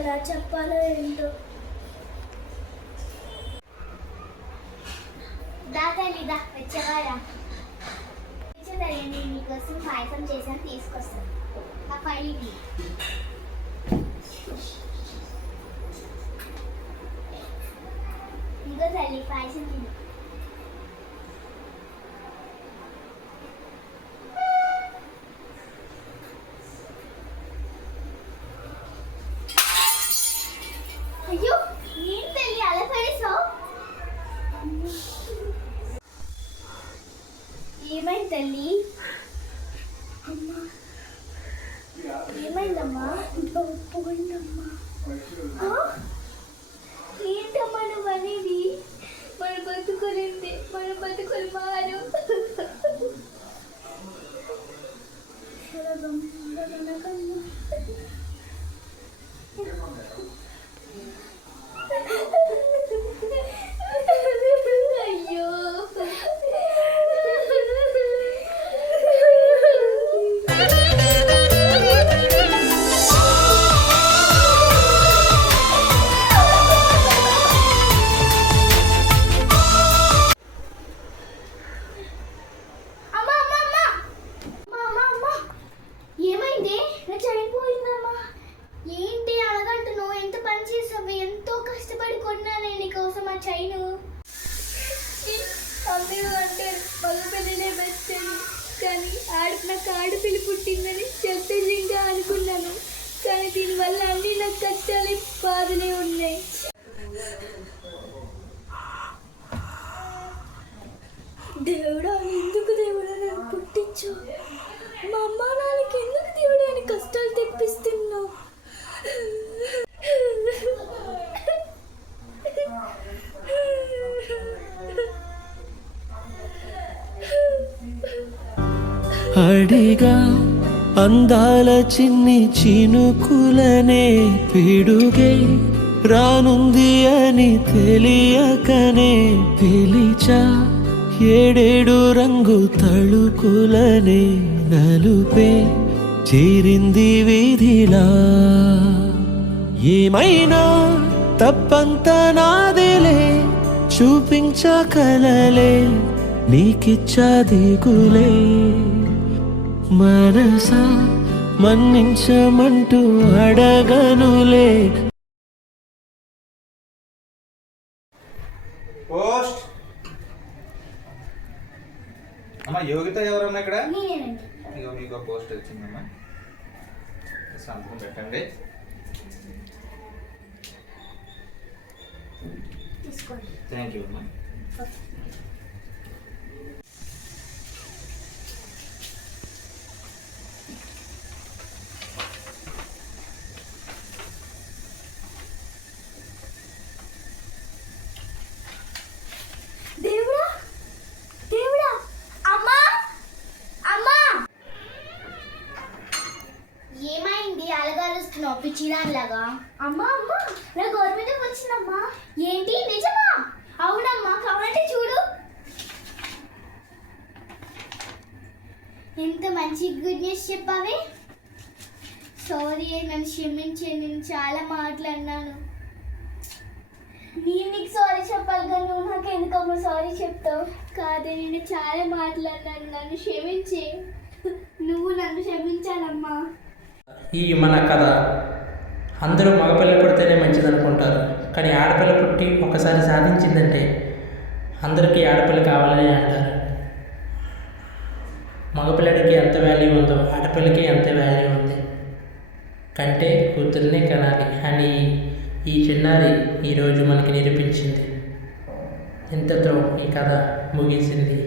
ఎలా చెప్పాలో ఏంటో. దాతలిదా వచ్చావారా? నేను నీకోసం పాయసం చేసాను, తీసుకొస్తాను. ఆ ఫైల్ ఇది. ఇంకో తల్లి పాయసం తిను. అయ్యో ఏం తల్లి అలా పడేసావు? ఏమైంది తల్లి? అమ్మా ఏమైందమ్మా? పోయిందమ్మా. ఏంటమ్మా నువ్వు అనేది? మన బతుకులింది, మన బతుకులు మారు. అయ్యో చైను అందరూ అంటారు మగపిల్లనే బెస్ట్ అని, కానీ నాకు ఆడపిల్ల పుట్టిందని సంతోషంగా అనుకున్నాను. కానీ దీనివల్ల అన్ని నాకు కష్టాలే బాధలే ఉన్నాయి. దేవుడా ఎందుకు దేవుడా నన్ను పుట్టించు? మా అమ్మ నాన్నకి ఎందుకు దేవుడా అని కష్టాలు తెప్పిస్తున్నావు? అడిగా అందాల చిన్ని చినుకులనే పిడుగే రానుంది అని తెలియకనే పిలిచా. ఏడేడు రంగు తళుకులనే నలుపే చేరింది వీధిలా. ఏమైనా తప్పంత నాదిలే, చూపించకలలే నీకిచ్చా దిగులే. మనసా మన్నించమంటూ అడగనులే. పోస్ట్ అమ్మా, యోగిత ఎవరమ్మా ఇక్కడ? ఇగో మీకు పోస్ట్ వచ్చిందమ్మా, సంతకం పెట్టండి. థ్యాంక్ యూ అమ్మా. ఏమైంది అలగారుస్తున్నావు పిచ్చిదానిలాగా? అమ్మా అమ్మా నా గవర్నమెంట్ వచ్చిందమ్మా. ఏంటి నిజమా? అవునమ్మా, కావాలంటే చూడు. ఎంత మంచి గుడ్ న్యూస్ చెప్పావే. సారీ, నన్ను క్షమించే, నేను చాలా మాట్లాడినాను. నేను నీకు సారీ చెప్పాలి కానీ నువ్వు నాకు ఎందుకమ్మా సారీ చెప్తావు? కాదే, నేను చాలా మాట్లాడినాను, నన్ను క్షమించే. నువ్వు నన్ను క్షమించాలమ్మా. ఈ మన కథ అందరూ మగపిల్ల పుడితేనే మంచిది అనుకుంటారు, కానీ ఆడపిల్ల పుట్టి ఒకసారి సాధించిందంటే అందరికీ ఆడపిల్ల కావాలని అంటారు. మగపిల్లడికి ఎంత వాల్యూ ఉందో ఆడపిల్లకి అంత వాల్యూ ఉంది. కంటే కూతుర్నే కనాలి అని ఈ చిన్నారి ఈరోజు మనకి నిరూపించింది. ఇంతతో ఈ కథ ముగిసింది.